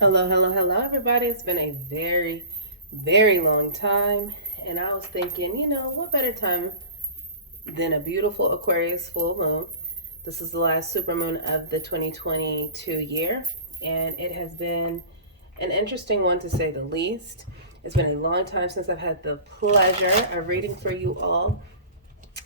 Hello, hello, hello, everybody. It's been a very, very long time. And I was thinking, what better time than a beautiful Aquarius full moon? This is the last supermoon of the 2022 year. And it has been an interesting one to say the least. It's been a long time since I've had the pleasure of reading for you all.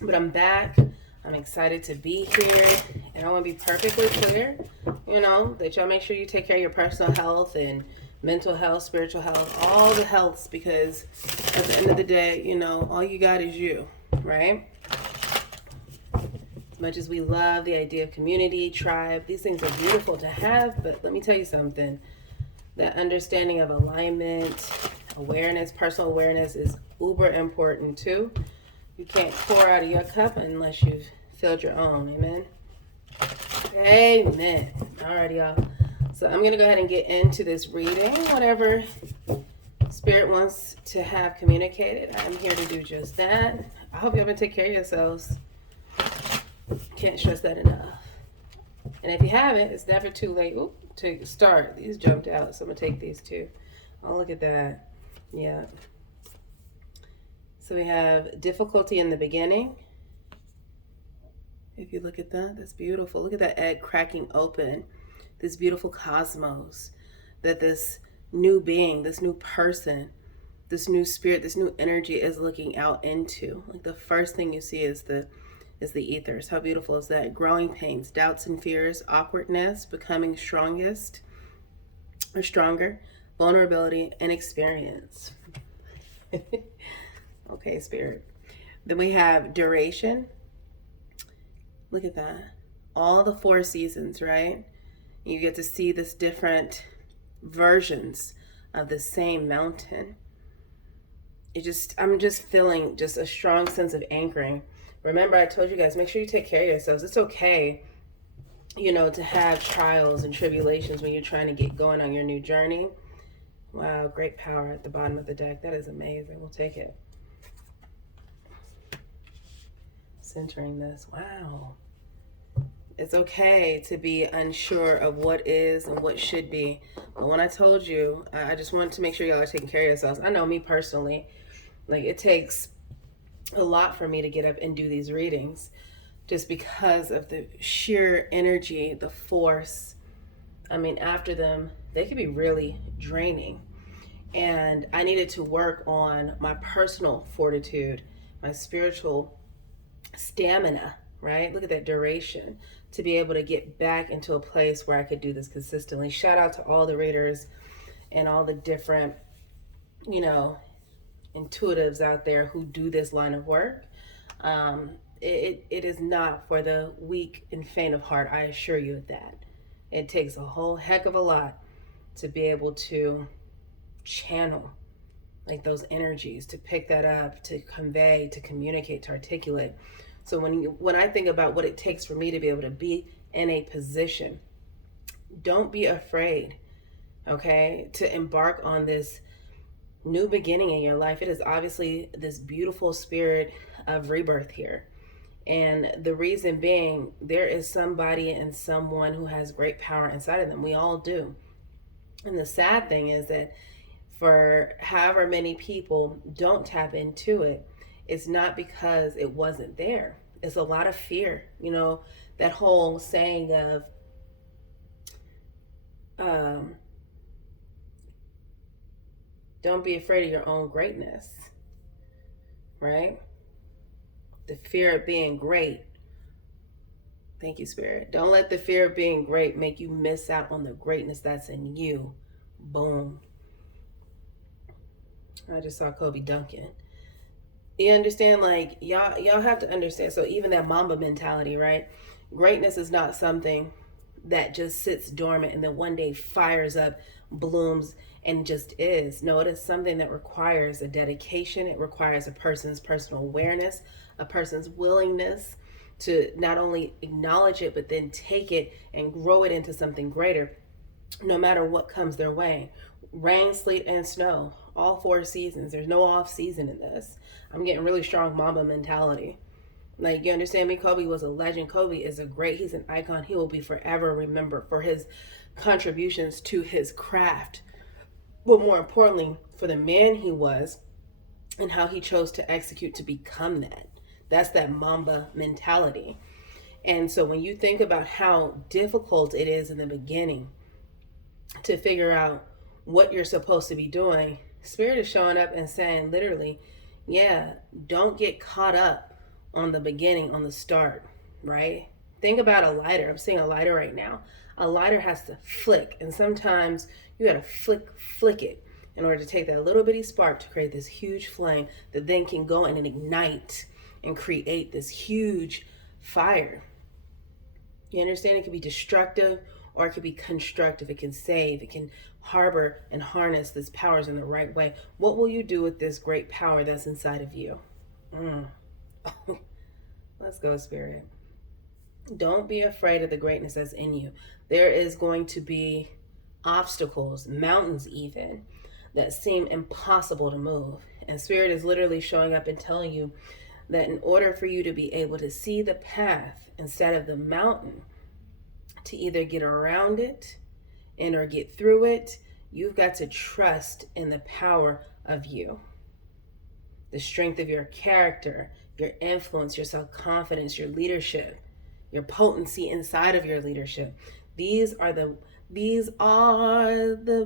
But I'm back. I'm excited to be here. And I want to be perfectly clear, that y'all make sure you take care of your personal health and mental health, spiritual health, all the healths, because at the end of the day, all you got is you, right? As much as we love the idea of community, tribe, these things are beautiful to have, but let me tell you something. That understanding of alignment, awareness, personal awareness is uber important too. You can't pour out of your cup unless you've filled your own. Amen. Amen. Alrighty, y'all. So I'm gonna go ahead and get into this reading. Whatever Spirit wants to have communicated, I'm here to do just that. I hope y'all been take care of yourselves. Can't stress that enough. And if you haven't, it's never too late to start. These jumped out, so I'm gonna take these two. Oh, look at that. Yeah. So we have difficulty in the beginning. If you look at that, that's beautiful. Look at that egg cracking open. This beautiful cosmos that this new being, this new person, this new spirit, this new energy is looking out into. Like the first thing you see is the ethers. How beautiful is that? Growing pains, doubts and fears, awkwardness, becoming strongest or stronger, vulnerability, and experience. Okay, spirit. Then we have duration. Look at that. All the four seasons, right? You get to see this different versions of the same mountain. I'm just feeling just a strong sense of anchoring. Remember, I told you guys, make sure you take care of yourselves. It's okay, to have trials and tribulations when you're trying to get going on your new journey. Wow, great power at the bottom of the deck. That is amazing. We'll take it. Centering this. Wow. It's okay to be unsure of what is and what should be. But when I told you, I just wanted to make sure y'all are taking care of yourselves. I know me personally, like it takes a lot for me to get up and do these readings just because of the sheer energy, the force. I mean, after them, they can be really draining. And I needed to work on my personal fortitude, my spiritual stamina, right? Look at that duration to be able to get back into a place where I could do this consistently. Shout out to all the readers and all the different, intuitives out there who do this line of work. It is not for the weak and faint of heart, I assure you of that. It takes a whole heck of a lot to be able to channel like those energies, to pick that up, to convey, to communicate, to articulate. So when I think about what it takes for me to be able to be in a position, don't be afraid, okay, to embark on this new beginning in your life. It is obviously this beautiful spirit of rebirth here. And the reason being, there is somebody and someone who has great power inside of them. We all do. And the sad thing is that for however many people don't tap into it, it's not because it wasn't there. It's a lot of fear. That whole saying of, don't be afraid of your own greatness, right? The fear of being great. Thank you, Spirit. Don't let the fear of being great make you miss out on the greatness that's in you. Boom. I just saw Kobe Duncan. You understand? Like y'all have to understand. So even that Mamba mentality, right? Greatness is not something that just sits dormant and then one day fires up, blooms, and just is. No, it is something that requires a dedication. It requires a person's personal awareness, a person's willingness to not only acknowledge it, but then take it and grow it into something greater, no matter what comes their way. Rain, sleet, and snow, all four seasons. There's no off season in this. I'm getting really strong Mamba mentality. Like, you understand me? Kobe was a legend. Kobe is he's an icon. He will be forever remembered for his contributions to his craft. But more importantly, for the man he was and how he chose to execute to become that. That's that Mamba mentality. And so when you think about how difficult it is in the beginning to figure out what you're supposed to be doing, Spirit is showing up and saying, literally, yeah, don't get caught up on the beginning, on the start, right? Think about a lighter. I'm seeing a lighter right now. A lighter has to flick, and sometimes you got to flick it in order to take that little bitty spark to create this huge flame that then can go and ignite and create this huge fire. You understand? It can be destructive or it can be constructive. It can save. It can harbor and harness these powers in the right way. What will you do with this great power that's inside of you? Let's go, Spirit. Don't be afraid of the greatness that's in you. There is going to be obstacles, mountains even, that seem impossible to move. And Spirit is literally showing up and telling you that in order for you to be able to see the path instead of the mountain, to either get around it and or get through it, you've got to trust in the power of you. The strength of your character, your influence, your self-confidence, your leadership, your potency inside of your leadership. These are the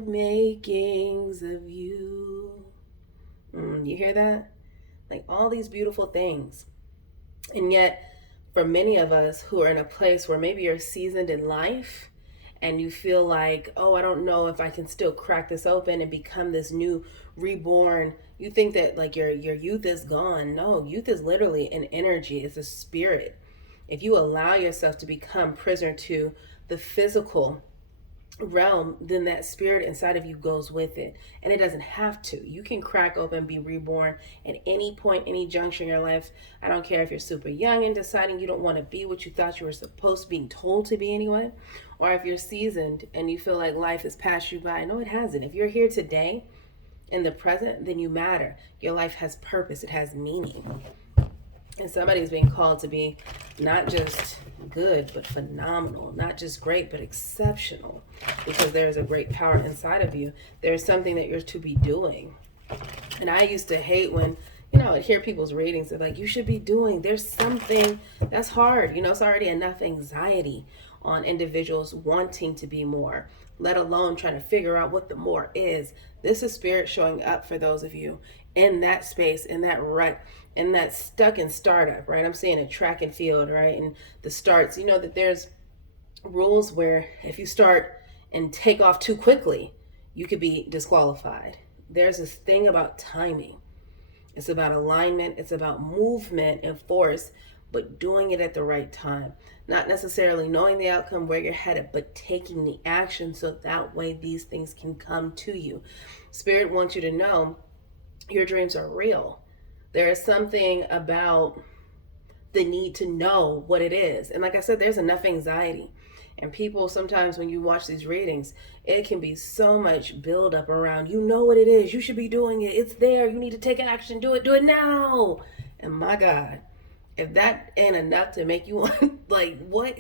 makings of you. You hear that? Like all these beautiful things. And yet, for many of us who are in a place where maybe you're seasoned in life and you feel like, oh, I don't know if I can still crack this open and become this new reborn. You think that like your youth is gone. No, youth is literally an energy. It's a spirit. If you allow yourself to become prisoner to the physical realm, then that spirit inside of you goes with it, and it doesn't have to. You can crack open, be reborn at any point, any juncture in your life. I don't care if you're super young and deciding you don't want to be what you thought you were supposed to, being told to be anyway, or if you're seasoned and you feel like life has passed you by. No, it hasn't. If you're here today in the present, then you matter. Your life has purpose. It has meaning. And somebody's being called to be not just good, but phenomenal. Not just great, but exceptional. Because there's a great power inside of you. There's something that you're to be doing. And I used to hate when, I'd hear people's readings. They're like, you should be doing. There's something that's hard. It's already enough anxiety on individuals wanting to be more, let alone trying to figure out what the more is. This is Spirit showing up for those of you in that space, in that rut, in that stuck in startup, right? I'm saying a track and field, right? And the starts, that there's rules where if you start and take off too quickly, you could be disqualified. There's this thing about timing. It's about alignment. It's about movement and force, but doing it at the right time. Not necessarily knowing the outcome, where you're headed, but taking the action so that way these things can come to you. Spirit wants you to know your dreams are real. There is something about the need to know what it is. And like I said, there's enough anxiety. And people, sometimes when you watch these readings, it can be so much buildup around, you know what it is, you should be doing it, it's there, you need to take action, do it now. And my God, if that ain't enough to make you want, like, what?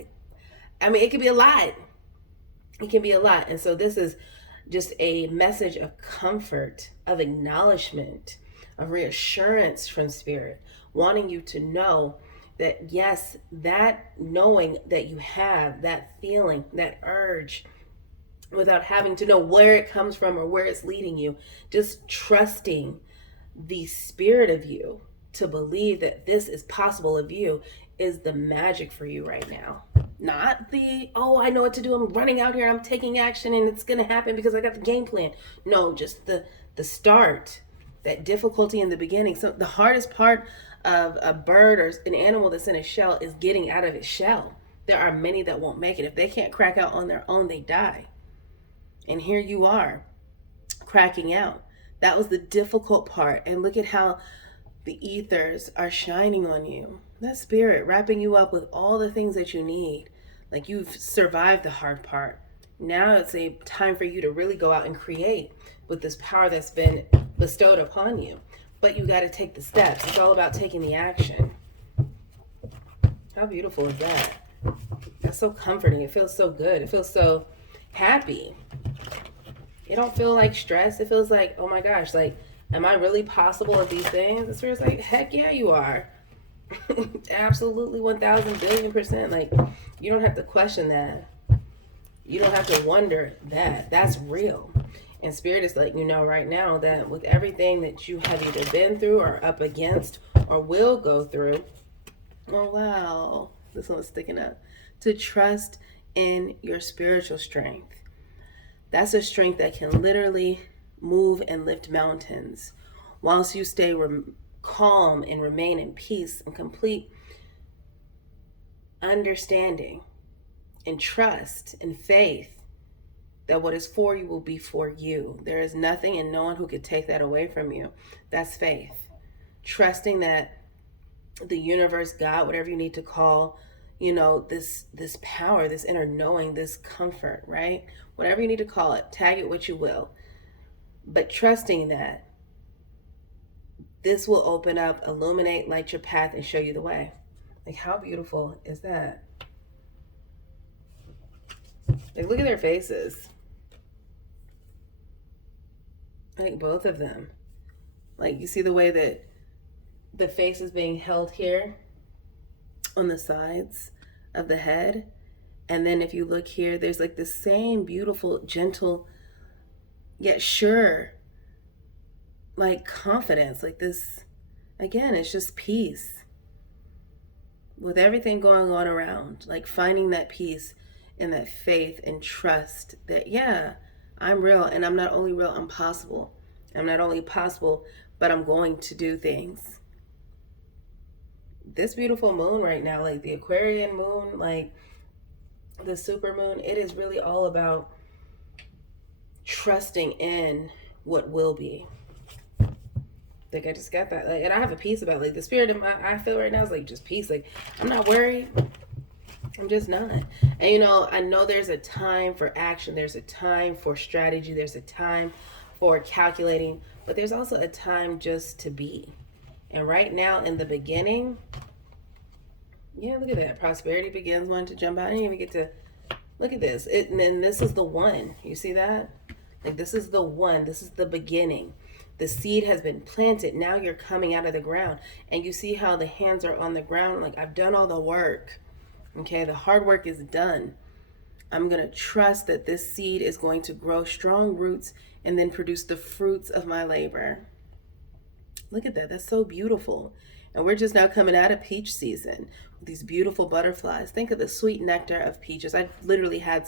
I mean, it can be a lot. It can be a lot. And so this is just a message of comfort, of acknowledgement, of reassurance from Spirit, wanting you to know that, yes, that knowing that you have, that feeling, that urge, without having to know where it comes from or where it's leading you, just trusting the spirit of you to believe that this is possible of you is the magic for you right now. Not the, oh, I know what to do, I'm running out here, I'm taking action and it's going to happen because I got the game plan. No, just the start, that difficulty in the beginning. So the hardest part of a bird or an animal that's in a shell is getting out of its shell. There are many that won't make it. If they can't crack out on their own, they die. And here you are, cracking out. That was the difficult part. And look at how the ethers are shining on you. That Spirit wrapping you up with all the things that you need. Like, you've survived the hard part. Now it's a time for you to really go out and create with this power that's been bestowed upon you. But you got to take the steps. It's all about taking the action. How beautiful is that? That's so comforting. It feels so good. It feels so happy. It don't feel like stress. It feels like, oh my gosh, like, am I really possible of these things? The Spirit's like, heck yeah, you are. Absolutely 1,000 billion percent. Like, you don't have to question that. You don't have to wonder that. That's real. And Spirit is letting you know right now that with everything that you have either been through or up against or will go through, oh wow, this one's sticking up, to trust in your spiritual strength. That's a strength that can literally move and lift mountains whilst you stay calm and remain in peace and complete understanding and trust and faith that what is for you will be for you. There is nothing and no one who could take that away from you. That's faith. Trusting that the universe, God, whatever you need to call, this power, this inner knowing, this comfort, right? Whatever you need to call it, tag it what you will. But trusting that this will open up, illuminate, light your path, and show you the way. Like, how beautiful is that? Like, look at their faces. Like, both of them. Like, you see the way that the face is being held here on the sides of the head. And then if you look here, there's like the same beautiful, gentle, yet sure, like confidence. Like this, again, it's just peace. With everything going on around, like finding that peace and that faith and trust that, yeah, I'm real. And I'm not only real, I'm possible. I'm not only possible, but I'm going to do things. This beautiful moon right now, like the Aquarian moon, like the super moon, it is really all about trusting in what will be. Like, I just got that, like, and I have a peace about, like, the spirit of I feel right now is like just peace. Like, I'm not worried. I'm just not. And I know there's a time for action, there's a time for strategy, there's a time for calculating, but there's also a time just to be. And right now in the beginning, yeah, look at that. Prosperity begins, one to jump out. I didn't even get to look at this. And then this is the one. You see that? Like, this is the one. This is the beginning. The seed has been planted. Now you're coming out of the ground. And you see how the hands are on the ground. Like, I've done all the work. Okay, the hard work is done. I'm going to trust that this seed is going to grow strong roots and then produce the fruits of my labor. Look at that. That's so beautiful. And we're just now coming out of peach season with these beautiful butterflies. Think of the sweet nectar of peaches. I literally had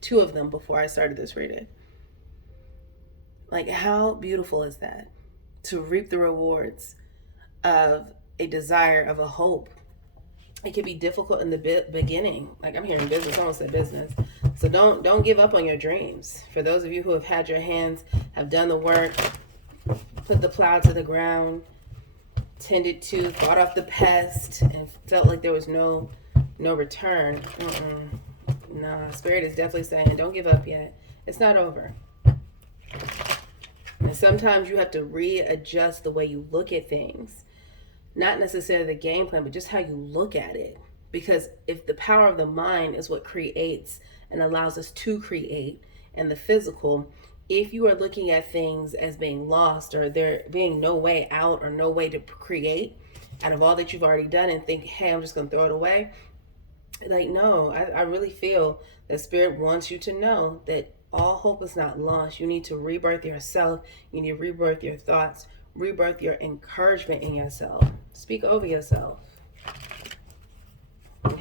two of them before I started this reading. Like, how beautiful is that? To reap the rewards of a desire, of a hope. It can be difficult in the beginning. Like, I'm hearing business, I almost said business. So don't give up on your dreams. For those of you who have had your hands, have done the work, put the plow to the ground, tended to, fought off the pest, and felt like there was no return. Nah, Spirit is definitely saying, don't give up yet. It's not over. And sometimes you have to readjust the way you look at things. Not necessarily the game plan, but just how you look at it. Because if the power of the mind is what creates and allows us to create, and the physical, if you are looking at things as being lost or there being no way out or no way to create out of all that you've already done and think, hey, I'm just going to throw it away. Like, no, I really feel that Spirit wants you to know that all hope is not lost. You need to rebirth yourself. You need to rebirth your thoughts, rebirth your encouragement in yourself. Speak over yourself.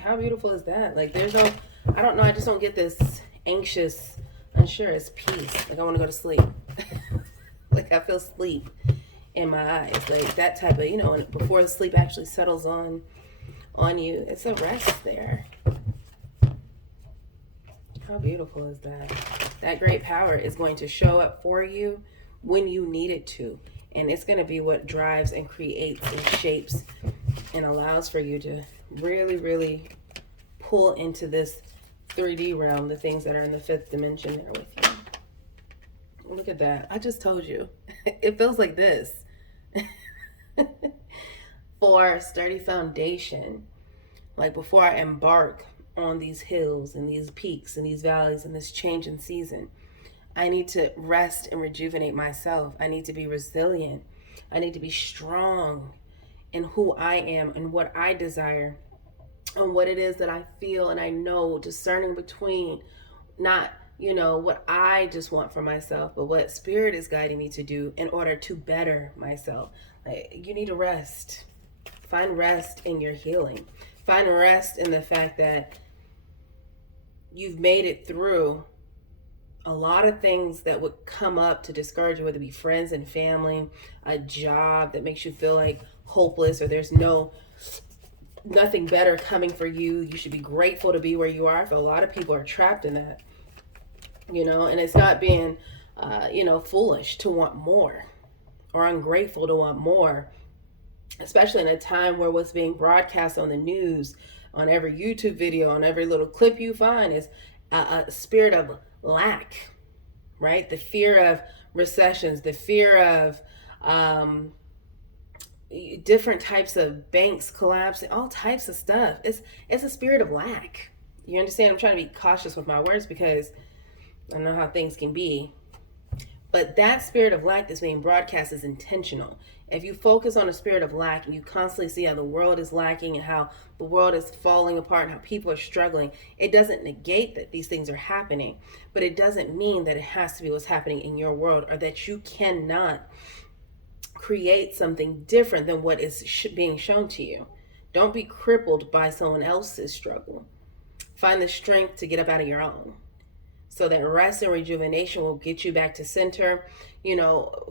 How beautiful is that? Like, there's no, I don't know, I just don't get this anxious, unsure. It's peace. Like, I want to go to sleep. Like, I feel sleep in my eyes. Like, that type of, before the sleep actually settles on you, it's a rest there. How beautiful is that? That great power is going to show up for you when you need it to. And it's going to be what drives and creates and shapes and allows for you to really, really pull into this 3D realm the things that are in the 5th dimension there with you. Look at that. I just told you. It feels like this. For sturdy foundation. Like before I embark on these hills and these peaks and these valleys and this change in season, I need to rest and rejuvenate myself. I need to be resilient. I need to be strong in who I am and what I desire and what it is that I feel and I know, discerning between not, what I just want for myself, but what spirit is guiding me to do in order to better myself. Like, you need to rest. Find rest in your healing. Find rest in the fact that you've made it through a lot of things that would come up to discourage you, whether it be friends and family, a job that makes you feel like hopeless, or there's nothing better coming for you. You should be grateful to be where you are. For a lot of people are trapped in that, and it's not being, foolish to want more or ungrateful to want more, especially in a time where what's being broadcast on the news, on every YouTube video, on every little clip you find is a spirit of lack, right? The fear of recessions, the fear of different types of banks collapsing, all types of stuff. It's a spirit of lack. You understand? I'm trying to be cautious with my words because I know how things can be. But that spirit of lack that's being broadcast is intentional. If you focus on a spirit of lack and you constantly see how the world is lacking and how the world is falling apart and how people are struggling, it doesn't negate that these things are happening, but it doesn't mean that it has to be what's happening in your world, or that you cannot create something different than what is being shown to you. Don't be crippled by someone else's struggle. Find the strength to get up out of your own. So that rest and rejuvenation will get you back to center.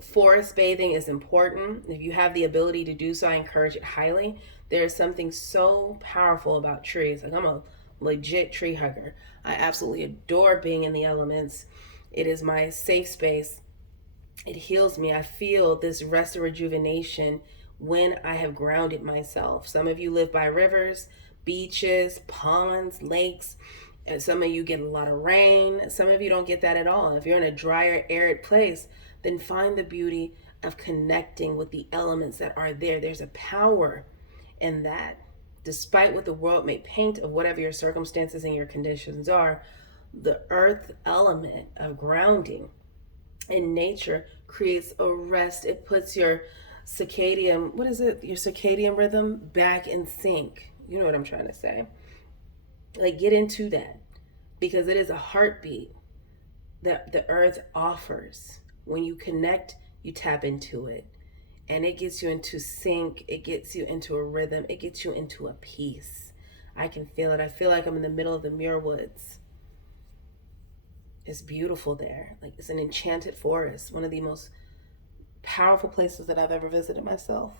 Forest bathing is important. If you have the ability to do so, I encourage it highly. There is something so powerful about trees. Like, I'm a legit tree hugger. I absolutely adore being in the elements. It is my safe space. It heals me. I feel this rest and rejuvenation when I have grounded myself. Some of you live by rivers, beaches, ponds, lakes. And some of you get a lot of rain. Some of you don't get that at all. If you're in a drier, arid place, then find the beauty of connecting with the elements that are there. There's a power in that. Despite what the world may paint of whatever your circumstances and your conditions are, the earth element of grounding in nature creates a rest. It puts your circadian rhythm back in sync. You know what I'm trying to say. Like, get into that, because it is a heartbeat that the earth offers. When you connect, you tap into it, and it gets you into sync. It gets you into a rhythm. It gets you into a peace. I can feel it. I feel like I'm in the middle of the Muir Woods. It's beautiful there. Like, it's an enchanted forest, one of the most powerful places that I've ever visited myself.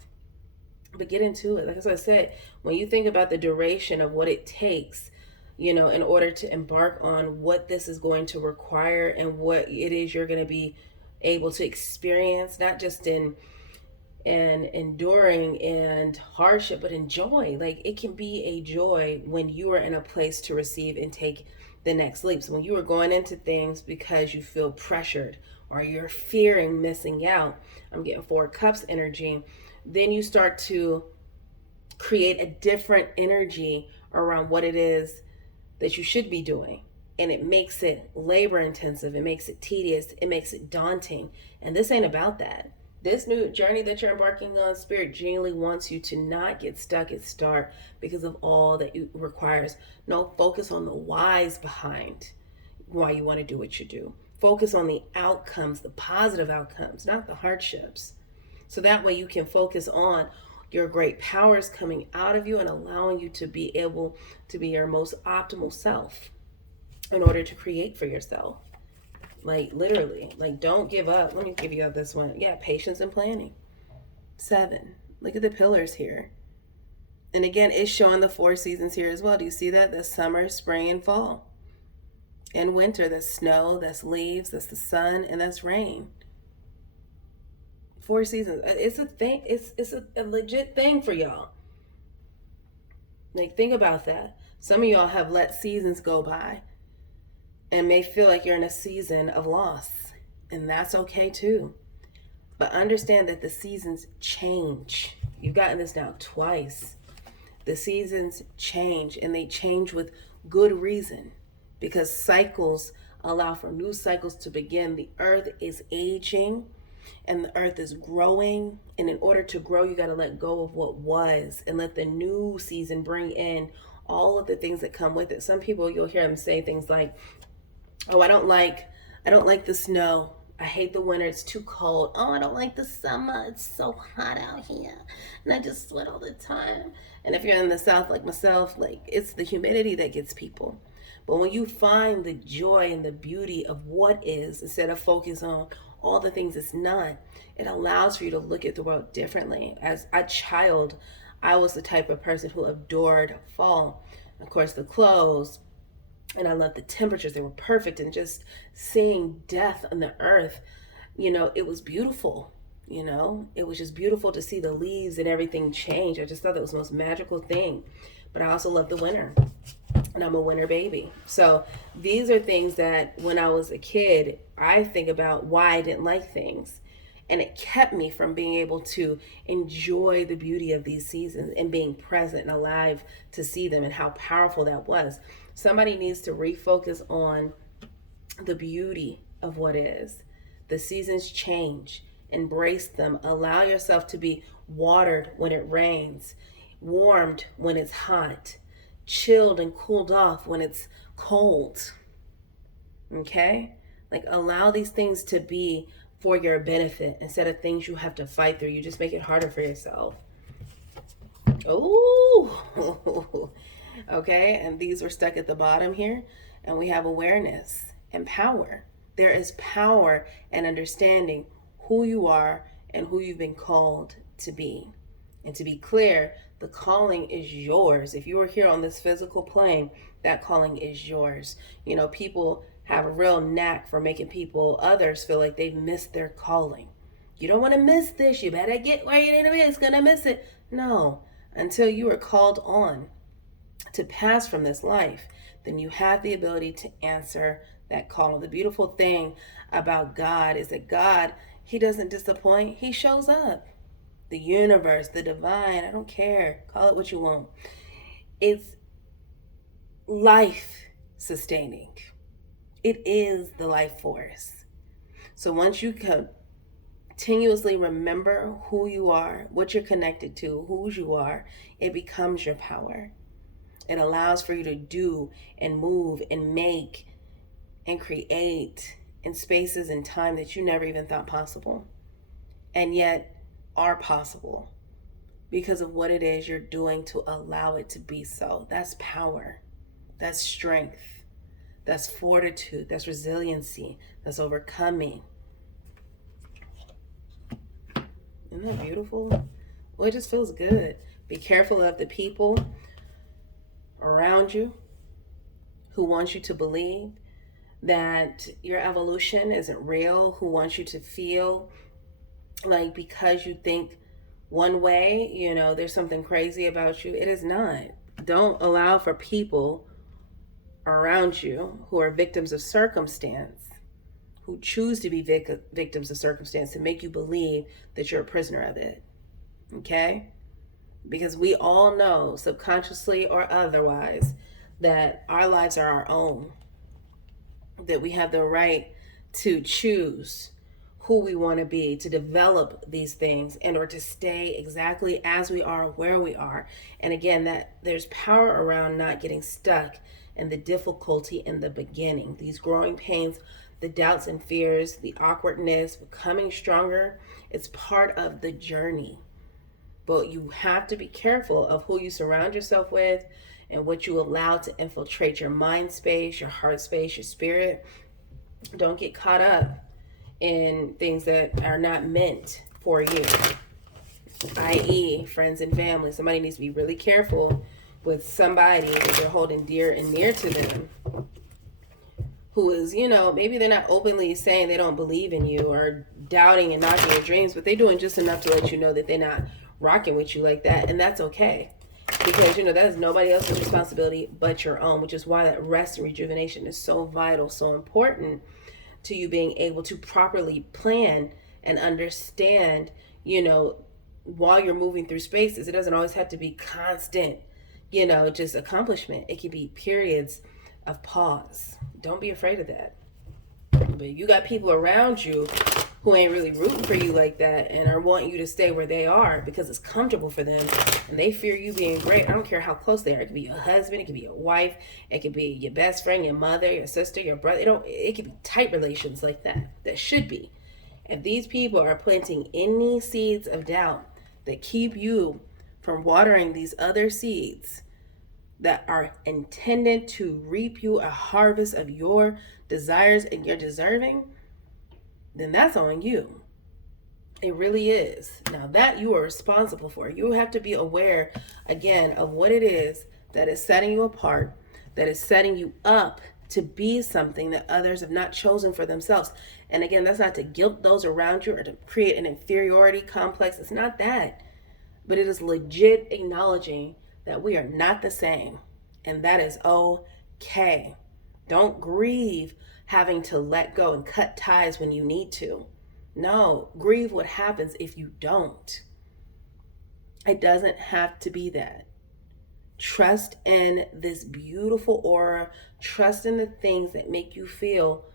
But get into it. Like, as I said, when you think about the duration of what it takes, in order to embark on what this is going to require and what it is you're going to be able to experience, not just in enduring and hardship, but in joy. Like, it can be a joy when you are in a place to receive and take the next leap. So when you are going into things because you feel pressured or you're fearing missing out, I'm getting 4 cups energy, then you start to create a different energy around what it is that you should be doing. And it makes it labor intensive. It makes it tedious. It makes it daunting. And this ain't about that. This new journey that you're embarking on, Spirit genuinely wants you to not get stuck at start because of all that it requires. No, focus on the whys behind why you want to do what you do. Focus on the outcomes, the positive outcomes, not the hardships. So that way you can focus on your great powers coming out of you and allowing you to be able to be your most optimal self in order to create for yourself. Like, literally, like, don't give up. Let me give you this one. Yeah, patience and planning. 7. Look at the pillars here. And again, it's showing the 4 seasons here as well. Do you see that? That's summer, spring, and fall. And winter, that's snow, that's leaves, that's the sun, and that's rain. 4 seasons. It's a thing. It's a legit thing for y'all. Like, think about that. Some of y'all have let seasons go by and may feel like you're in a season of loss. And that's okay too. But understand that the seasons change. You've gotten this now twice. The seasons change, and they change with good reason, because cycles allow for new cycles to begin. The earth is aging and the earth is growing. And in order to grow, you got to let go of what was and let the new season bring in all of the things that come with it. Some people, you'll hear them say things like, oh, I don't like the snow. I hate the winter. It's too cold. Oh, I don't like the summer. It's so hot out here. And I just sweat all the time. And if you're in the South like myself, like, it's the humidity that gets people. But when you find the joy and the beauty of what is, instead of focus on all the things it's not, it allows for you to look at the world differently. As a child, I was the type of person who adored fall. Of course, the clothes, and I loved the temperatures. They were perfect. And just seeing death on the earth, it was beautiful. It was just beautiful to see the leaves and everything change. I just thought that was the most magical thing. But I also love the winter, and I'm a winter baby. So these are things that when I was a kid, I think about why I didn't like things. And it kept me from being able to enjoy the beauty of these seasons and being present and alive to see them, and how powerful that was. Somebody needs to refocus on the beauty of what is. The seasons change. Embrace them. Allow yourself to be watered when it rains, warmed when it's hot, chilled and cooled off when it's cold. Okay? Like, allow these things to be for your benefit instead of things you have to fight through. You just make it harder for yourself. Oh, okay. And these were stuck at the bottom here. And we have awareness and power. There is power and understanding who you are and who you've been called to be. And to be clear, the calling is yours. If you are here on this physical plane, that calling is yours. People have a real knack for making others feel like they've missed their calling. You don't want to miss this. You better get where you need to be. It's going to miss it. No, until you are called on to pass from this life, then you have the ability to answer that call. The beautiful thing about God is that God, He doesn't disappoint. He shows up. The universe, the divine, I don't care. Call it what you want. It's life sustaining. It is the life force. So once you continuously remember who you are, what you're connected to, whose you are, it becomes your power. It allows for you to do and move and make and create in spaces and time that you never even thought possible, and yet are possible because of what it is you're doing to allow it to be so. That's power. That's strength. That's fortitude. That's resiliency. That's overcoming. Isn't that beautiful? Well, it just feels good. Be careful of the people around you who want you to believe that your evolution isn't real, who want you to feel like because you think one way, there's something crazy about you. It is not. Don't allow for people around you who are victims of circumstance, who choose to be victims of circumstance, to make you believe that you're a prisoner of it. Okay? Because we all know, subconsciously or otherwise, that our lives are our own, that we have the right to choose who we want to be, to develop these things, and or to stay exactly as we are, where we are. And again, that there's power around not getting stuck in the difficulty in the beginning. These growing pains, the doubts and fears, the awkwardness, becoming stronger, it's part of the journey. But you have to be careful of who you surround yourself with and what you allow to infiltrate your mind space, your heart space, your spirit. Don't get caught up in things that are not meant for you, i.e. friends and family. Somebody needs to be really careful with somebody that they're holding dear and near to them, who is, maybe they're not openly saying they don't believe in you or doubting and knocking your dreams, but they're doing just enough to let you know that they're not rocking with you like that. And that's okay, because that is nobody else's responsibility but your own, which is why that rest and rejuvenation is so vital, so important to you being able to properly plan and understand, while you're moving through spaces. It doesn't always have to be constant just accomplishment. It can be periods of pause. Don't be afraid of that. But you got people around you who ain't really rooting for you like that and are wanting you to stay where they are because it's comfortable for them and they fear you being great. I don't care how close they are. It could be your husband, it could be your wife, it could be your best friend, your mother, your sister, your brother. It could be tight relations like that. That should be. If these people are planting any seeds of doubt that keep you from watering these other seeds that are intended to reap you a harvest of your desires and your deserving, then that's on you. It really is. Now that you are responsible for, you have to be aware again of what it is that is setting you apart, that is setting you up to be something that others have not chosen for themselves. And again, that's not to guilt those around you or to create an inferiority complex. It's not that. But it is legit acknowledging that we are not the same. And that is okay. Don't grieve having to let go and cut ties when you need to. No, grieve what happens if you don't. It doesn't have to be that. Trust in this beautiful aura. Trust in the things that make you feel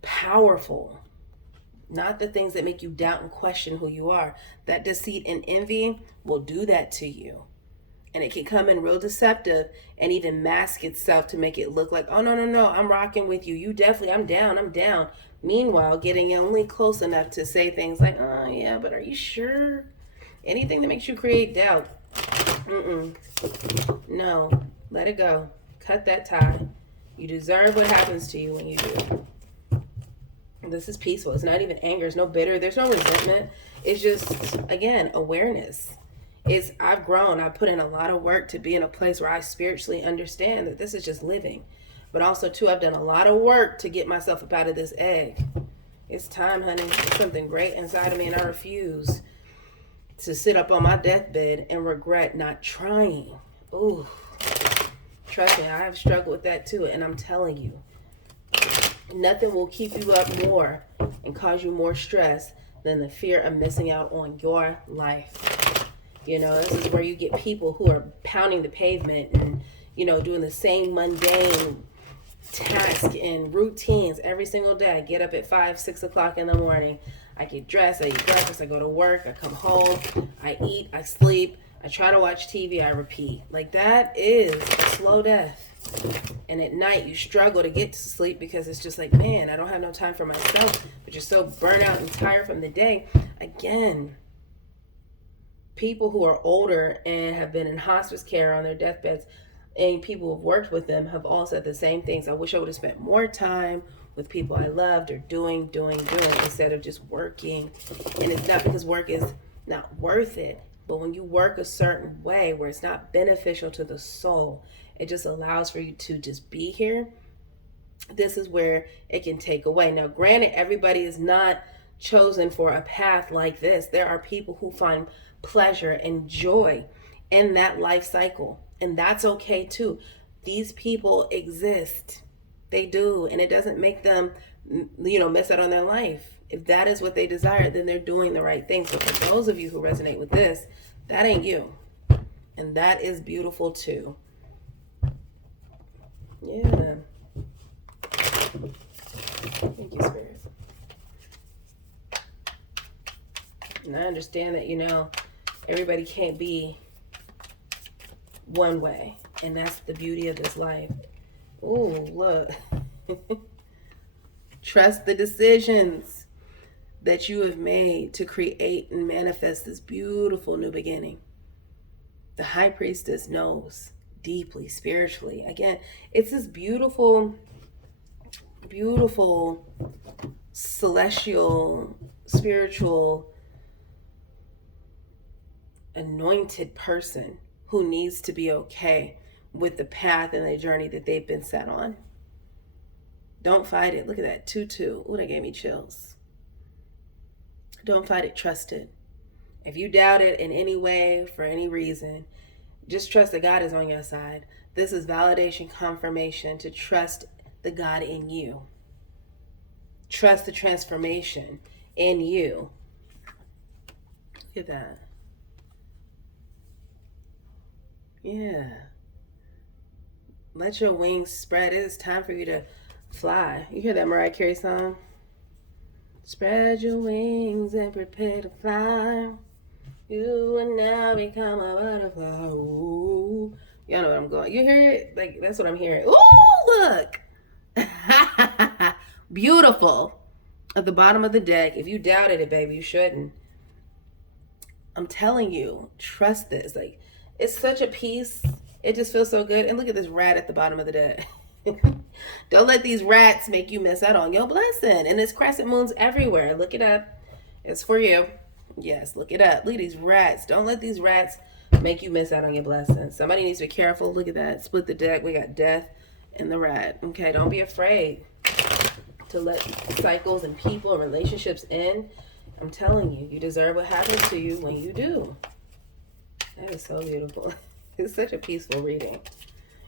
powerful, not the things that make you doubt and question who you are. That deceit and envy will do that to you. And it can come in real deceptive and even mask itself to make it look like, oh, no, I'm rocking with you. You definitely, I'm down. Meanwhile, getting only close enough to say things like, oh, yeah, but are you sure? Anything that makes you create doubt. No, let it go. Cut that tie. You deserve what happens to you when you do. This is peaceful. It's not even anger. It's no bitter. There's no resentment. It's just, again, awareness. I've grown. I've put in a lot of work to be in a place where I spiritually understand that this is just living. But also, too, I've done a lot of work to get myself up out of this egg. It's time, honey. There's something great inside of me, and I refuse to sit up on my deathbed and regret not trying. Ooh. Trust me, I have struggled with that, too. And I'm telling you, nothing will keep you up more and cause you more stress than the fear of missing out on your life. This is where you get people who are pounding the pavement and, doing the same mundane task and routines every single day. I get up at 5, 6 o'clock in the morning. I get dressed, I eat breakfast, I go to work, I come home, I eat, I sleep, I try to watch TV, I repeat. Like, that is a slow death. And at night you struggle to get to sleep because it's just like, man, I don't have no time for myself. But you're so burnt out and tired from the day. Again, people who are older and have been in hospice care on their deathbeds and people who've worked with them have all said the same things. I wish I would have spent more time with people I loved or doing instead of just working. And it's not because work is not worth it, but when you work a certain way where it's not beneficial to the soul, it just allows for you to just be here. This is where it can take away. Now, granted, everybody is not chosen for a path like this. There are people who find pleasure and joy in that life cycle, and that's okay too. These people exist. They do, and it doesn't make them, miss out on their life. If that is what they desire, then they're doing the right thing. So for those of you who resonate with this, that ain't you, and that is beautiful too. Yeah. Thank you, Spirit. And I understand that, everybody can't be one way. And that's the beauty of this life. Ooh, look. Trust the decisions that you have made to create and manifest this beautiful new beginning. The High Priestess knows deeply, spiritually. Again, it's this beautiful, beautiful, celestial, spiritual, anointed person who needs to be okay with the path and the journey that they've been set on. Don't fight it. Look at that, 2-2. Ooh, that gave me chills. Don't fight it, trust it. If you doubt it in any way, for any reason, just trust that God is on your side. This is validation, confirmation to trust the God in you. Trust the transformation in you. Look at that. Yeah. Let your wings spread. It is time for you to fly. You hear that Mariah Carey song? Spread your wings and prepare to fly. You will now become a butterfly. Ooh. Y'all know what I'm going. You hear it? Like, that's what I'm hearing. Ooh, look. Beautiful. At the bottom of the deck. If you doubted it, baby, you shouldn't. I'm telling you, trust this. Like, it's such a piece. It just feels so good. And look at this rat at the bottom of the deck. Don't let these rats make you miss out on your blessing. And there's crescent moons everywhere. Look it up. It's for you. Yes, look it up. Look at these rats. Don't let these rats make you miss out on your blessing. Somebody needs to be careful. Look at that. Split the deck. We got death and the rat. Okay, don't be afraid to let cycles and people and relationships end. I'm telling you, you deserve what happens to you when you do. That is so beautiful. It's such a peaceful reading.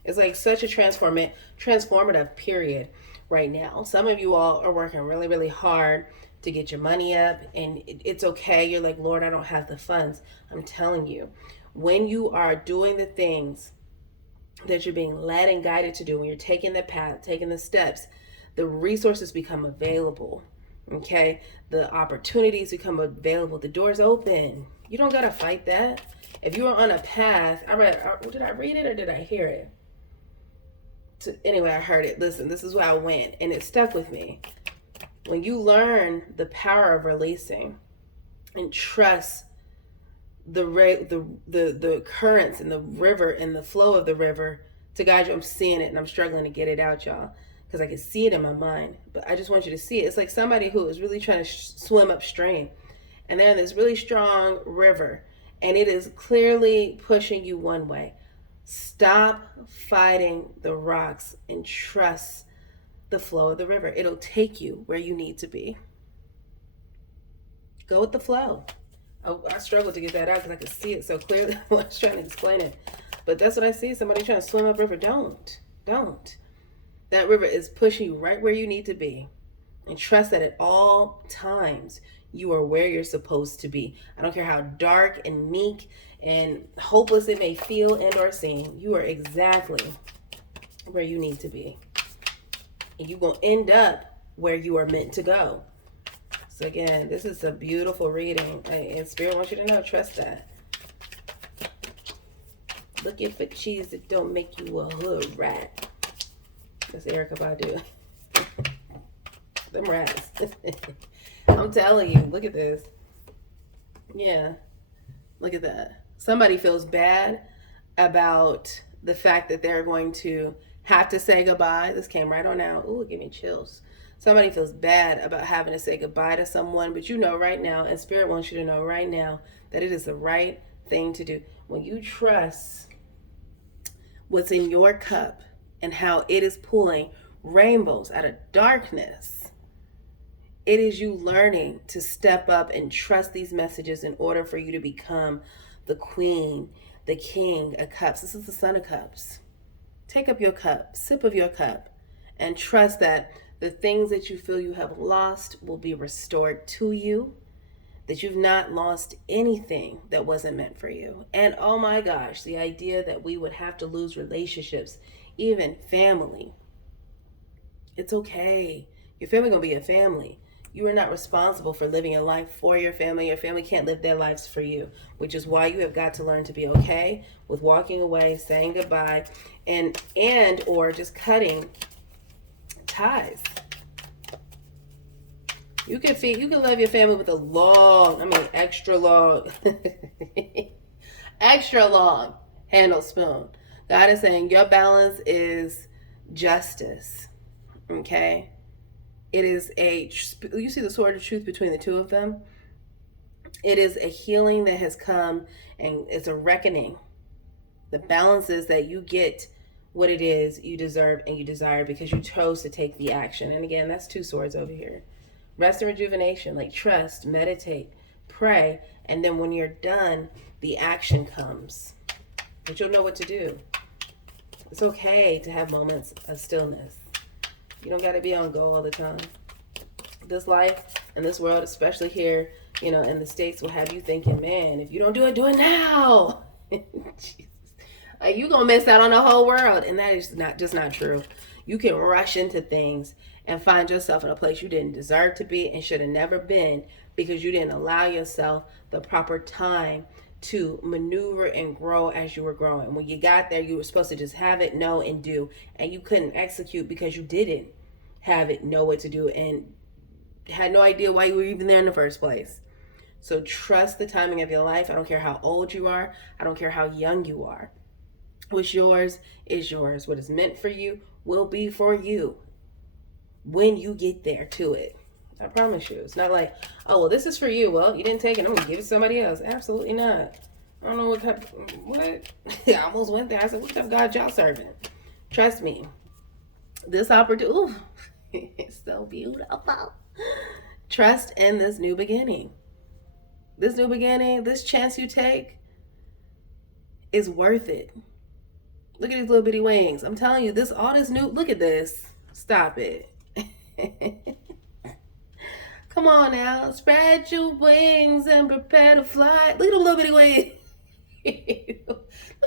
It's like such a transformative period right now. Some of you all are working really, really hard to get your money up, and it's okay. You're like, Lord, I don't have the funds. I'm telling you, when you are doing the things that you're being led and guided to do, when you're taking the path, taking the steps, the resources become available. Okay, the opportunities become available. The doors open. You don't gotta fight that. If you are on a path, did I read it or did I hear it? Anyway, I heard it. Listen, this is where I went, and it stuck with me. When you learn the power of releasing and trust the currents and the river and the flow of the river to guide you. I'm seeing it and I'm struggling to get it out, y'all, because I can see it in my mind. But I just want you to see it. It's like somebody who is really trying to swim upstream, and they're in this really strong river, and it is clearly pushing you one way. Stop fighting the rocks and trust the flow of the river. It'll take you where you need to be. Go with the flow. Oh, I struggled to get that out because I could see it so clearly when I was trying to explain it. But that's what I see. Somebody trying to swim up river. Don't. That river is pushing you right where you need to be. And trust that at all times you are where you're supposed to be. I don't care how dark and meek and hopeless it may feel and or seem. You are exactly where you need to be. And you're going to end up where you are meant to go. So again, this is a beautiful reading. And Spirit wants you to know, trust that. Looking for cheese that don't make you a hood rat. That's Erykah Badu. Them rats. I'm telling you, look at this. Yeah, look at that. Somebody feels bad about the fact that they're going to have to say goodbye. This came right on out. Ooh, give me chills. Somebody feels bad about having to say goodbye to someone, but you know right now, and Spirit wants you to know right now, that it is the right thing to do. When you trust what's in your cup and how it is pulling rainbows out of darkness, it is you learning to step up and trust these messages in order for you to become the queen, the king of cups. This is the Son of Cups. Take up your cup, sip of your cup, and trust that the things that you feel you have lost will be restored to you, that you've not lost anything that wasn't meant for you. And oh my gosh, the idea that we would have to lose relationships, even family. It's okay. Your family gonna be a family. You are not responsible for living a life for your family. Your family can't live their lives for you, which is why you have got to learn to be okay with walking away, saying goodbye, and or just cutting ties. You can love your family with a long, extra long, extra long handle spoon. God is saying your balance is justice. Okay? It is you see the sword of truth between the two of them? It is a healing that has come, and it's a reckoning. The balance is that you get what it is you deserve and you desire because you chose to take the action. And again, that's two swords over here. Rest and rejuvenation, like trust, meditate, pray, and then when you're done, the action comes. But you'll know what to do. It's okay to have moments of stillness. You don't got to be on go all the time. This life and this world, especially here, in the States, will have you thinking, man, if you don't do it now. Jesus. Like, you gonna miss out on the whole world, and that is not true. You can rush into things and find yourself in a place you didn't deserve to be and should have never been, because you didn't allow yourself the proper time to maneuver and grow as you were growing. When you got there, you were supposed to just have it, know, and do, and you couldn't execute because you didn't have it, know what to do, and had no idea why you were even there in the first place. So trust the timing of your life. I don't care how old you are. I don't care how young you are. What's yours is yours. What is meant for you will be for you when you get there to it. I promise you. It's not like, oh, well, this is for you. Well, you didn't take it. I'm going to give it to somebody else. Absolutely not. I don't know what? I almost went there. I said, what type of God y'all serving? Trust me. This opportunity, it's so beautiful. Trust in this new beginning. This new beginning, this chance you take is worth it. Look at these little bitty wings. I'm telling you, all this new, look at this. Stop it. Come on now. Spread your wings and prepare to fly. Look at the little bitty wings. The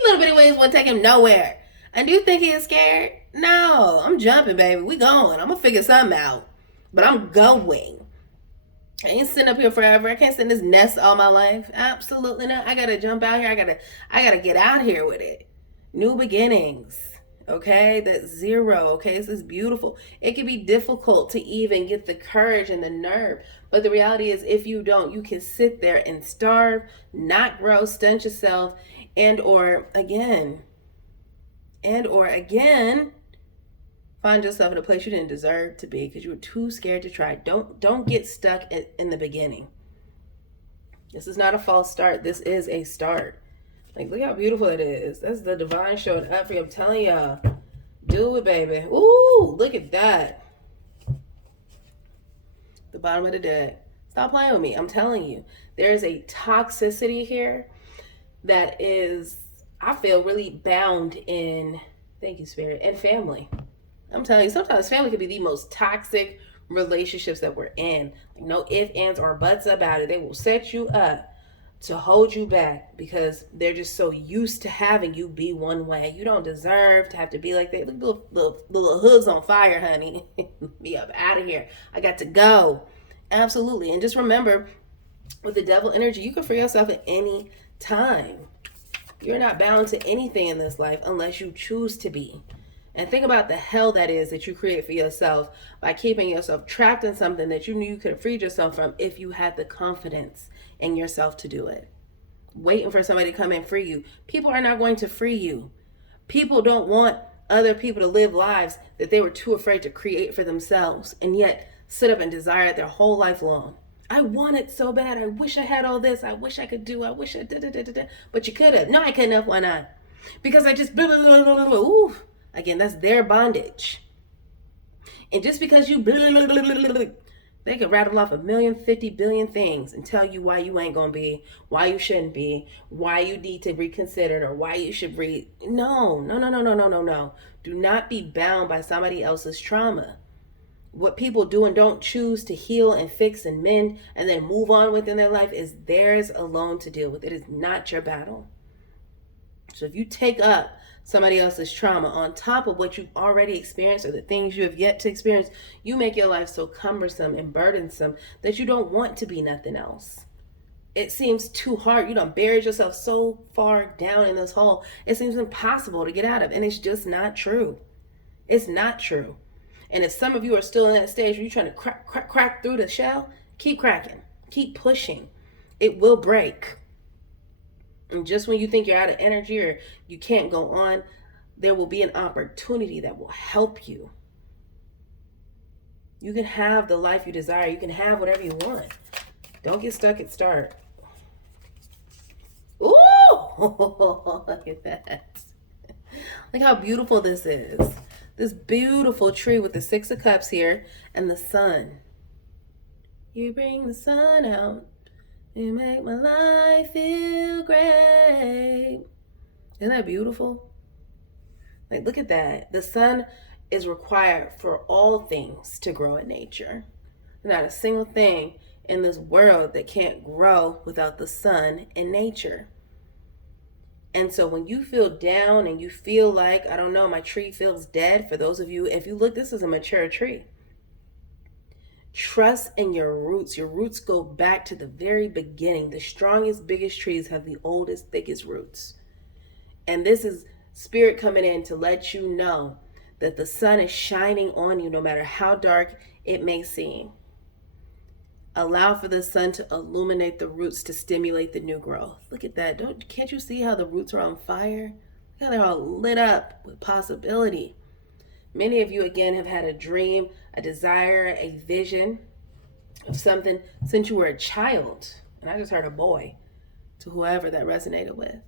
little bitty wings won't take him nowhere. And do you think he is scared? No. I'm jumping, baby. We going. I'm going to figure something out. But I'm going. I ain't sitting up here forever. I can't sit in this nest all my life. Absolutely not. I gotta jump out here. I gotta get out here with it. New beginnings. Okay, that's zero. Okay, this is beautiful. It can be difficult to even get the courage and the nerve, but the reality is, if you don't, you can sit there and starve, not grow, stunt yourself, and or again, find yourself in a place you didn't deserve to be because you were too scared to try. Don't get stuck in the beginning. This is not a false start. This is a start. Like, look how beautiful it is. That's the divine showing up for you. I'm telling y'all. Do it, baby. Ooh, look at that. The bottom of the deck. Stop playing with me. I'm telling you. There's a toxicity here that is, I feel, really bound in, thank you, Spirit, and family. I'm telling you, sometimes family can be the most toxic relationships that we're in. Like, no ifs, ands, or buts about it. They will set you up to hold you back because they're just so used to having you be one way. You don't deserve to have to be like that. Look at the little hoods on fire, honey. Be up out of here. I got to go. Absolutely. And just remember, with the devil energy, you can free yourself at any time. You're not bound to anything in this life unless you choose to be. And think about the hell that is that you create for yourself by keeping yourself trapped in something that you knew you could have freed yourself from if you had the confidence in yourself to do it. Waiting for somebody to come and free you. People are not going to free you. People don't want other people to live lives that they were too afraid to create for themselves, and yet sit up and desire it their whole life long. I want it so bad. I wish I had all this. I wish I could do. I wish I did. But you could have. No, I couldn't have. Why not? Because I just blah, blah, blah, blah, blah. Ooh. Again, that's their bondage. And just because you they can rattle off 1,050 billion things and tell you why you ain't gonna be, why you shouldn't be, why you need to reconsider, or why you should read. No. Do not be bound by somebody else's trauma. What people do and don't choose to heal and fix and mend and then move on within their life is theirs alone to deal with. It is not your battle. So if you take up somebody else's trauma on top of what you've already experienced or the things you have yet to experience, you make your life so cumbersome and burdensome that you don't want to be nothing else. It seems too hard. You done buried yourself so far down in this hole, it seems impossible to get out of. And it's just not true. It's not true. And if some of you are still in that stage where you're trying to crack through the shell, keep cracking. Keep pushing. It will break. And just when you think you're out of energy or you can't go on, there will be an opportunity that will help you. You can have the life you desire. You can have whatever you want. Don't get stuck at start. Ooh, look at that. Look how beautiful this is. This beautiful tree with the 6 of Cups here and the sun. You bring the sun out. You make my life feel great. Isn't that beautiful? Like, look at that. The sun is required for all things to grow in nature. There's not a single thing in this world that can't grow without the sun and nature. And so when you feel down and you feel like, I don't know, my tree feels dead, for those of you, if you look, this is a mature tree. Trust in your roots. Your roots go back to the very beginning. The strongest, biggest trees have the oldest, thickest roots. And this is spirit coming in to let you know that the sun is shining on you no matter how dark it may seem. Allow for the sun to illuminate the roots to stimulate the new growth. Look at that. Can't you see how the roots are on fire? Look how they're all lit up with possibility. Many of you, again, have had a dream, a desire, a vision of something since you were a child. And I just heard a boy, to whoever that resonated with,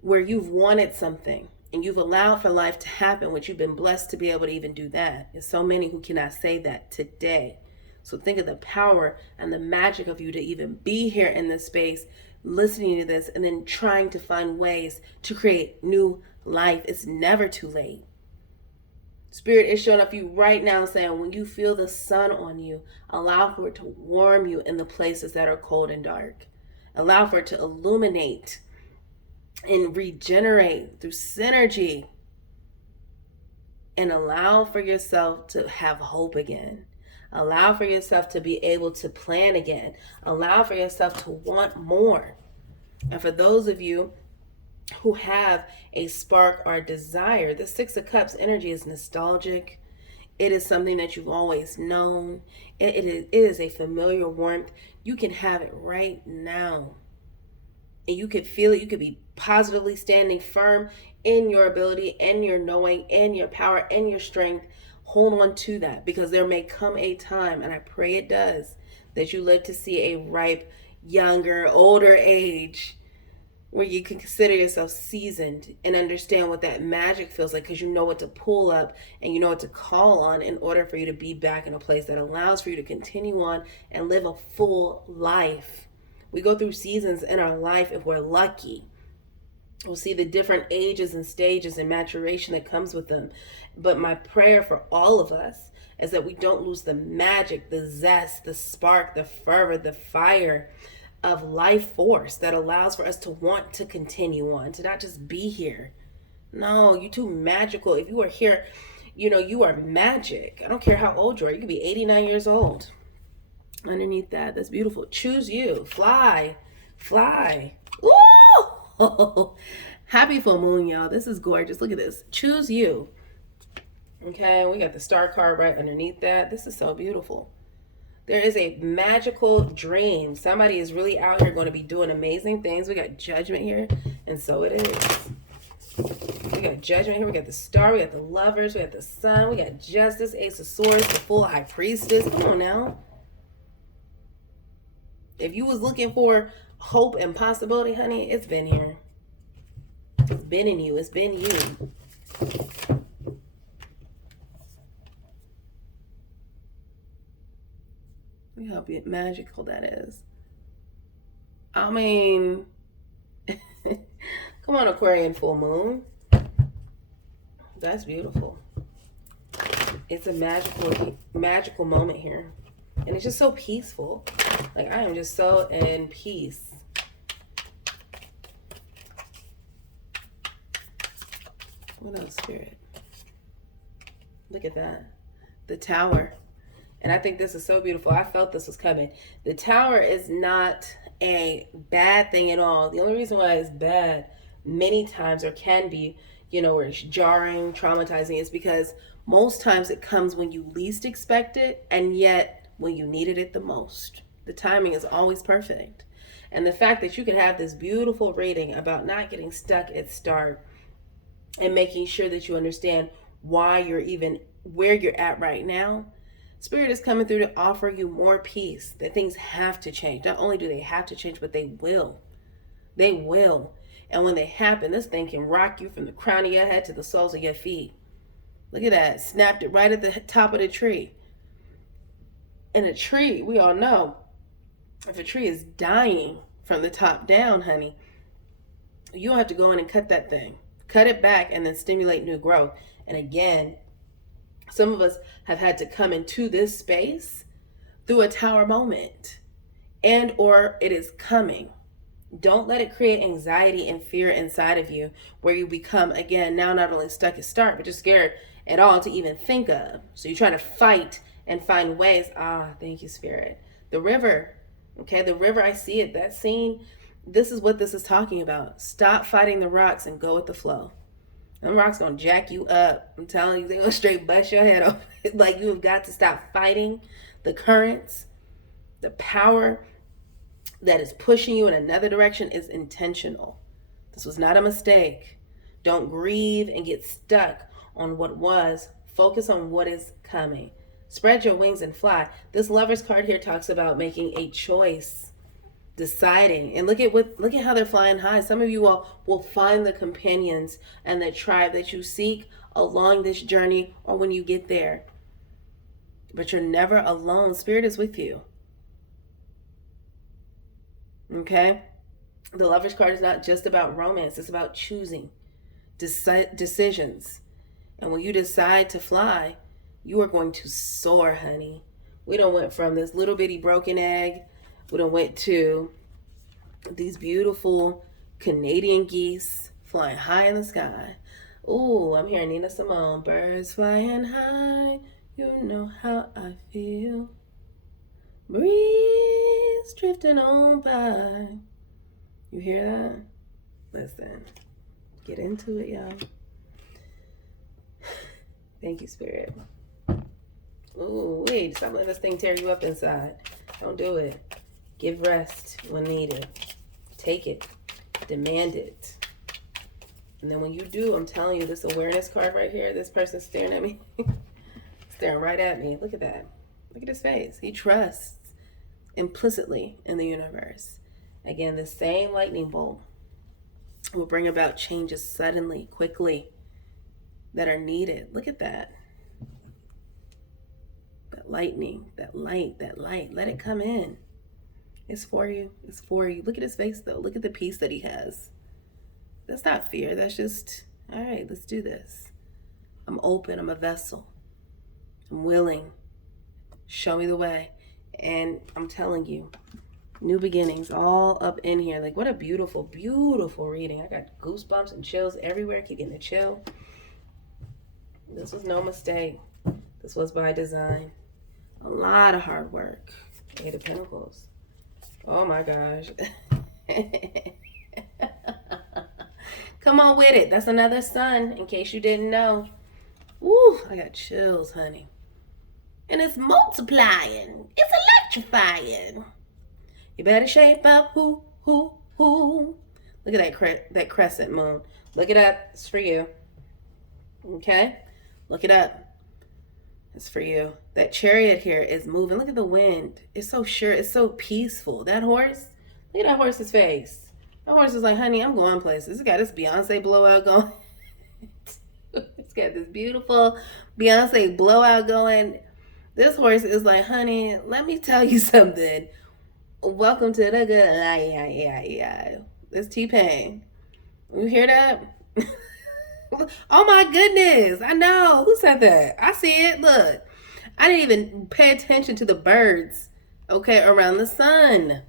where you've wanted something and you've allowed for life to happen, which you've been blessed to be able to even do that. There's so many who cannot say that today. So think of the power and the magic of you to even be here in this space, listening to this, and then trying to find ways to create new life. It's never too late. Spirit is showing up for you right now saying, when you feel the sun on you, allow for it to warm you in the places that are cold and dark. Allow for it to illuminate and regenerate through synergy. And allow for yourself to have hope again. Allow for yourself to be able to plan again. Allow for yourself to want more. And for those of you who have a spark or a desire, the Six of Cups energy is nostalgic. It is something that you've always known. It is a familiar warmth. You can have it right now. And you could feel it. You could be positively standing firm in your ability and your knowing and your power and your strength. Hold on to that, because there may come a time, and I pray it does, that you live to see a ripe, younger, older age where you can consider yourself seasoned and understand what that magic feels like, because you know what to pull up and you know what to call on in order for you to be back in a place that allows for you to continue on and live a full life. We go through seasons in our life if we're lucky. We'll see the different ages and stages and maturation that comes with them. But my prayer for all of us is that we don't lose the magic, the zest, the spark, the fervor, the fire of life force that allows for us to want to continue on, to not just be here. No, you're too magical. If you are here, you are magic. I don't care how old you are. You could be 89 years old. Underneath that, that's beautiful. Choose you. Fly. Ooh! Happy full moon, y'all. This is gorgeous. Look at this. Choose you. Okay, we got the star card right underneath that. This is so beautiful. There is a magical dream. Somebody is really out here going to be doing amazing things. We got Judgment here, and so it is. We got Judgment here. We got the Star. We got the Lovers. We got the Sun. We got Justice, Ace of Swords, the Full High Priestess. Come on now. If you was looking for hope and possibility, honey, it's been here. It's been in you. It's been you. Look how magical that is. I mean, come on, Aquarian full moon. That's beautiful. It's a magical moment here. And it's just so peaceful. Like, I am just so in peace. What else, Spirit? Look at that. The Tower. And I think this is so beautiful. I felt this was coming. The Tower is not a bad thing at all. The only reason why it's bad many times, or can be, where it's jarring, traumatizing, is because most times it comes when you least expect it, and yet when you needed it the most. The timing is always perfect. And the fact that you can have this beautiful reading about not getting stuck at start and making sure that you understand why you're even where you're at right now. Spirit is coming through to offer you more peace, that things have to change. Not only do they have to change, but they will. They will. And when they happen, this thing can rock you from the crown of your head to the soles of your feet. Look at that. Snapped it right at the top of the tree. And a tree, we all know, if a tree is dying from the top down, honey, you don't have to go in and cut that thing. Cut it back and then stimulate new growth. And again, some of us have had to come into this space through a tower moment, and or it is coming. Don't let it create anxiety and fear inside of you where you become, again, now not only stuck at start, but just scared at all to even think of. So you try to fight and find ways. Thank you, Spirit. The river, okay, the river, I see it. That scene, this is what this is talking about. Stop fighting the rocks and go with the flow. Them rocks gonna jack you up. I'm telling you, they're gonna straight bust your head off. Like, you have got to stop fighting the currents. The power that is pushing you in another direction is intentional. This was not a mistake. Don't grieve and get stuck on what was. Focus on what is coming. Spread your wings and fly. This Lover's card here talks about making a choice, deciding. And look at how they're flying high. Some of you all will find the companions and the tribe that you seek along this journey or when you get there. But you're never alone. Spirit is with you. Okay? The Lover's card is not just about romance. It's about choosing decisions. And when you decide to fly, you are going to soar, honey. We done went from this little bitty broken egg. We done went to these beautiful Canadian geese flying high in the sky. Ooh, I'm hearing Nina Simone. Birds flying high, you know how I feel. Breeze drifting on by. You hear that? Listen, get into it, y'all. Thank you, Spirit. Ooh, wait, stop letting this thing tear you up inside. Don't do it. Give rest when needed. Take it. Demand it. And then when you do, I'm telling you, this awareness card right here, this person's staring at me. Staring right at me. Look at that. Look at his face. He trusts implicitly in the universe. Again, the same lightning bolt will bring about changes suddenly, quickly, that are needed. Look at that. That lightning, that light, let it come in. It's for you. It's for you. Look at his face, though. Look at the peace that he has. That's not fear. That's just, all right, let's do this. I'm open. I'm a vessel. I'm willing. Show me the way. And I'm telling you, new beginnings all up in here. Like, what a beautiful, beautiful reading. I got goosebumps and chills everywhere. I keep getting a chill. This was no mistake. This was by design. A lot of hard work. Eight of Pentacles. Oh my gosh. Come on with it. That's another sun, in case you didn't know. Woo, I got chills, honey. And it's multiplying. It's electrifying. You better shape up. Who. Look at that crescent moon. Look it up. It's for you. Okay? Look it up. It's for you. That chariot here is moving. Look at the wind. It's so sure. It's so peaceful. That horse, look at that horse's face. That horse is like, honey, I'm going places. It's got this Beyonce blowout going. It's got this beautiful Beyonce blowout going. This horse is like, honey, let me tell you something. Welcome to the good life. Yeah. It's T-Pain. You hear that? Oh my goodness. I know. Who said that? I see it. Look. I didn't even pay attention to the birds, okay, around the sun.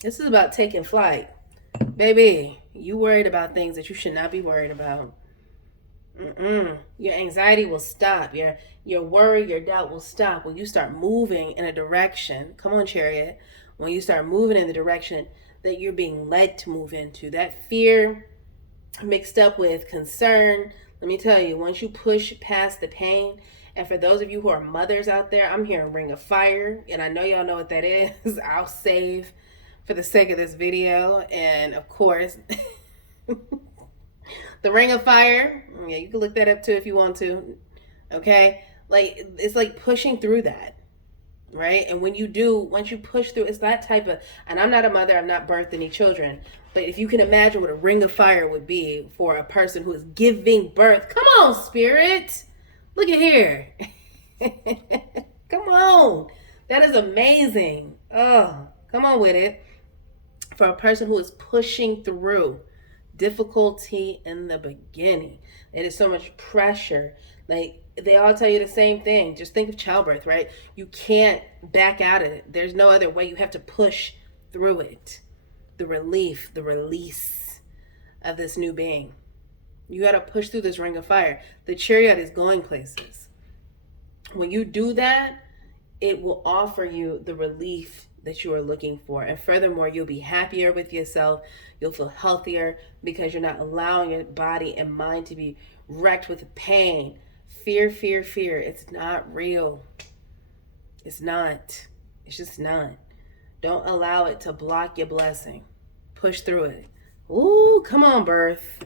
This is about taking flight. Baby, you worried about things that you should not be worried about. Your anxiety will stop. Your worry, your doubt will stop when you start moving in a direction. Come on, Chariot. When you start moving in the direction that you're being led to move into. That fear mixed up with concern. Let me tell you, once you push past the pain, and for those of you who are mothers out there, I'm hearing Ring of Fire, and I know y'all know what that is. I'll save for the sake of this video. And of course, the Ring of Fire, yeah, you can look that up too if you want to. Okay? Like, it's like pushing through that, right? And when you do, once you push through, it's that type of, and I'm not a mother, I've not birthed any children, but if you can imagine what a ring of fire would be for a person who is giving birth. Come on, Spirit. Look at here. Come on. That is amazing. Oh, come on with it. For a person who is pushing through difficulty in the beginning. It is so much pressure. Like, they all tell you the same thing. Just think of childbirth, right? You can't back out of it. There's no other way. You have to push through it. the relief, the release of this new being. You got to push through this ring of fire. The chariot is going places. When you do that, it will offer you the relief that you are looking for. And furthermore, you'll be happier with yourself. You'll feel healthier because you're not allowing your body and mind to be wrecked with pain. Fear, fear, fear. It's not real. It's not. It's just not. Don't allow it to block your blessing. Push through it. Ooh, come on, birth.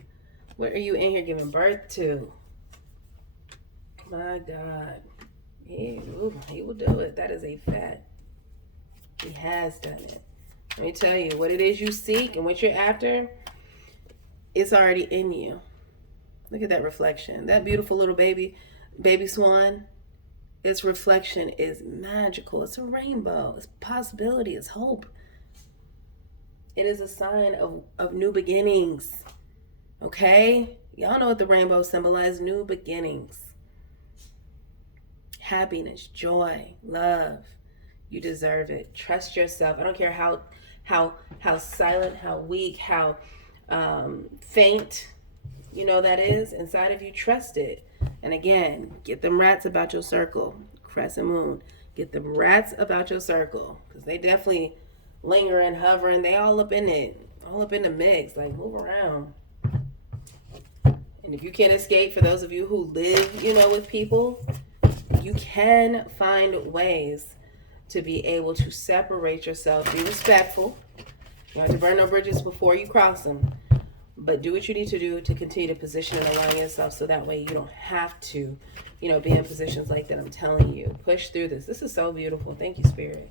What are you in here giving birth to? My God. He will do it. That is a fact. He has done it. Let me tell you, what it is you seek and what you're after, it's already in you. Look at that reflection. That beautiful little baby swan, its reflection is magical. It's a rainbow. It's possibility. It's hope. It is a sign of new beginnings. Okay? Y'all know what the rainbow symbolizes. New beginnings. Happiness, joy, love. You deserve it. Trust yourself. I don't care how silent, how weak, how faint, that is inside of you. Trust it. And again, get them rats about your circle. Crescent moon. Get them rats about your circle. Because they definitely linger and hover, and they all up in it. All up in the mix. Like, move around. And if you can't escape, for those of you who live, with people, you can find ways to be able to separate yourself. Be respectful. You don't have to burn no bridges before you cross them. But do what you need to do to continue to position and align yourself so that way you don't have to, be in positions like that. I'm telling you. Push through this. This is so beautiful. Thank you, Spirit.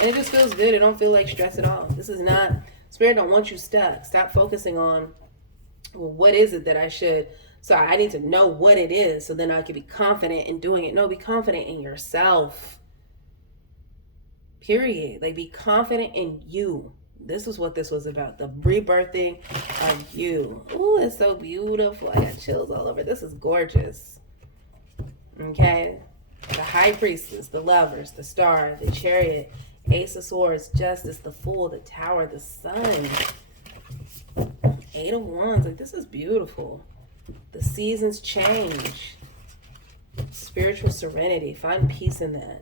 And it just feels good. It don't feel like stress at all. This is not, Spirit don't want you stuck. Stop focusing on, well, what is it that I should, so I need to know what it is so then I can be confident in doing it. No, be confident in yourself. Period. Like, be confident in you. This is what this was about. The rebirthing of you. Ooh, it's so beautiful. I got chills all over. This is gorgeous. Okay? The High Priestess, the Lovers, the Star, the Chariot, Ace of Swords, Justice, the Fool, the Tower, the Sun. 8 of Wands. Like, this is beautiful. The seasons change. Spiritual serenity. Find peace in that.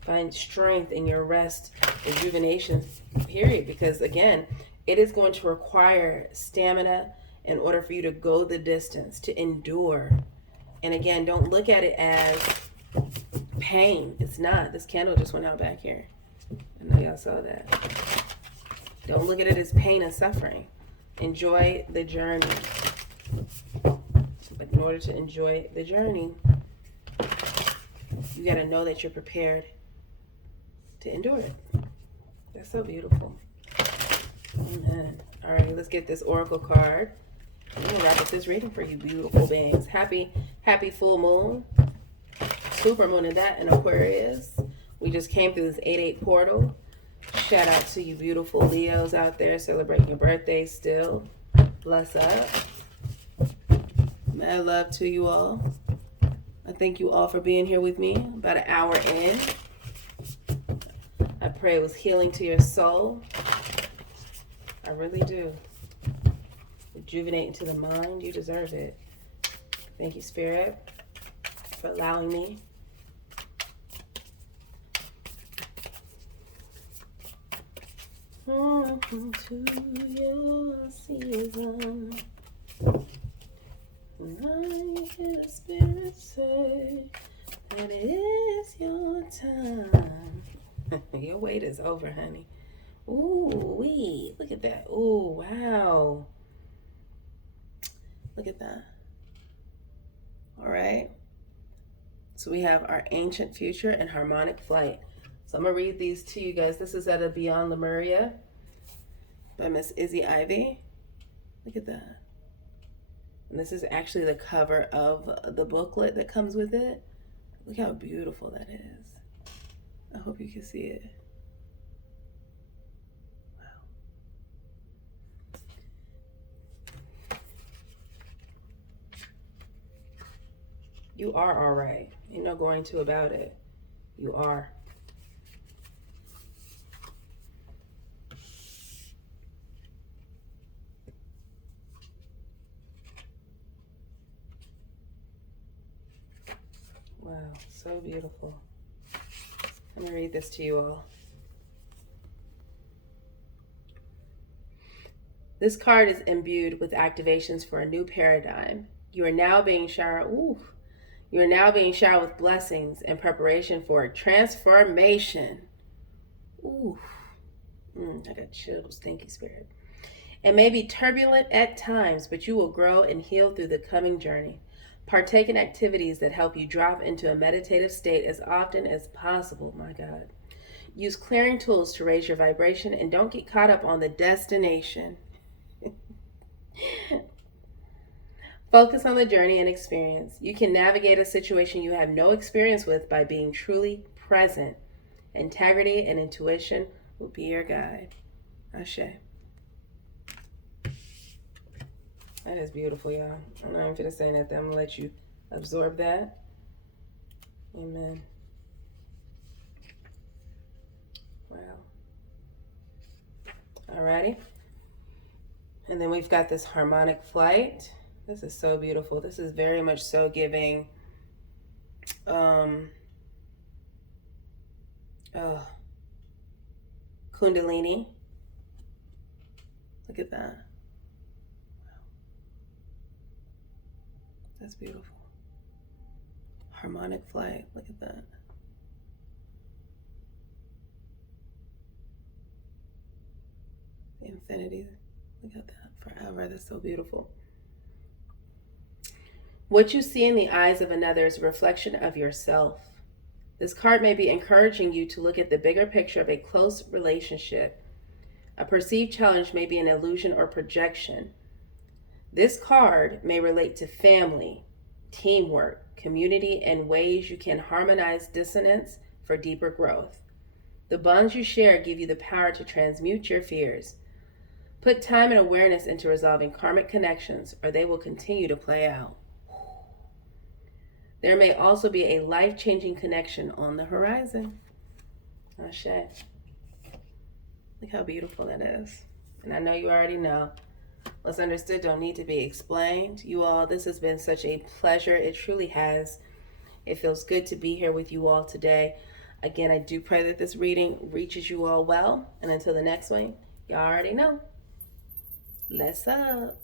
Find strength in your rest, rejuvenation, period. Because again, it is going to require stamina in order for you to go the distance, to endure. And again, don't look at it as pain. It's not. This candle just went out back here. I know y'all saw that. Don't look at it as pain and suffering. Enjoy the journey. But in order to enjoy the journey, you got to know that you're prepared to endure it. That's so beautiful. Amen. All right, let's get this oracle card. I'm gonna wrap up this reading for you, beautiful beings. Happy full moon, super moon in that, and Aquarius. We just came through this 8/8 portal. Shout out to you, beautiful Leos out there celebrating your birthday still. Bless up. Mad love to you all. I thank you all for being here with me. About an hour in. I pray it was healing to your soul. I really do. Rejuvenating to the mind. You deserve it. Thank you, Spirit, for allowing me. To your season. I hear the Spirit say that it is your time. Your wait is over, honey. Ooh, wee. Look at that. Ooh, wow. Look at that. All right. So we have our ancient future and harmonic flight. So I'm going to read these to you guys. This is out of Beyond Lemuria by Miss Izzy Ivy. Look at that. And this is actually the cover of the booklet that comes with it. Look how beautiful that is. I hope you can see it. Wow. You are all right. Ain't no going to about it. You are. so beautiful. I'm going to read this to you all. This card is imbued with activations for a new paradigm. You are now being showered. You are now being showered with blessings in preparation for a transformation. I got chills. Thank you, Spirit. It may be turbulent at times, but you will grow and heal through the coming journey. Partake in activities that help you drop into a meditative state as often as possible. My God. Use clearing tools to raise your vibration and don't get caught up on the destination. Focus on the journey and experience. You can navigate a situation you have no experience with by being truly present. Integrity and intuition will be your guide. Ashe. That is beautiful, y'all. I'm not even going to say nothing. I'm going to let you absorb that. Amen. Wow. Alrighty. And then we've got this harmonic flight. This is so beautiful. This is very much so giving Kundalini. Look at that. That's beautiful. Harmonic flight. Look at that. Infinity. Look at that. Forever. That's so beautiful. What you see in the eyes of another is a reflection of yourself. This card may be encouraging you to look at the bigger picture of a close relationship. A perceived challenge may be an illusion or projection. This card may relate to family, teamwork, community, and ways you can harmonize dissonance for deeper growth. The bonds you share give you the power to transmute your fears. Put time and awareness into resolving karmic connections, or they will continue to play out. There may also be a life-changing connection on the horizon. Ashe. Look how beautiful that is. And I know you already know. What's understood don't need to be explained. You all, this has been such a pleasure. It truly has. It feels good to be here with you all today. Again, I do pray that this reading reaches you all well. And until the next one, y'all already know. Bless up.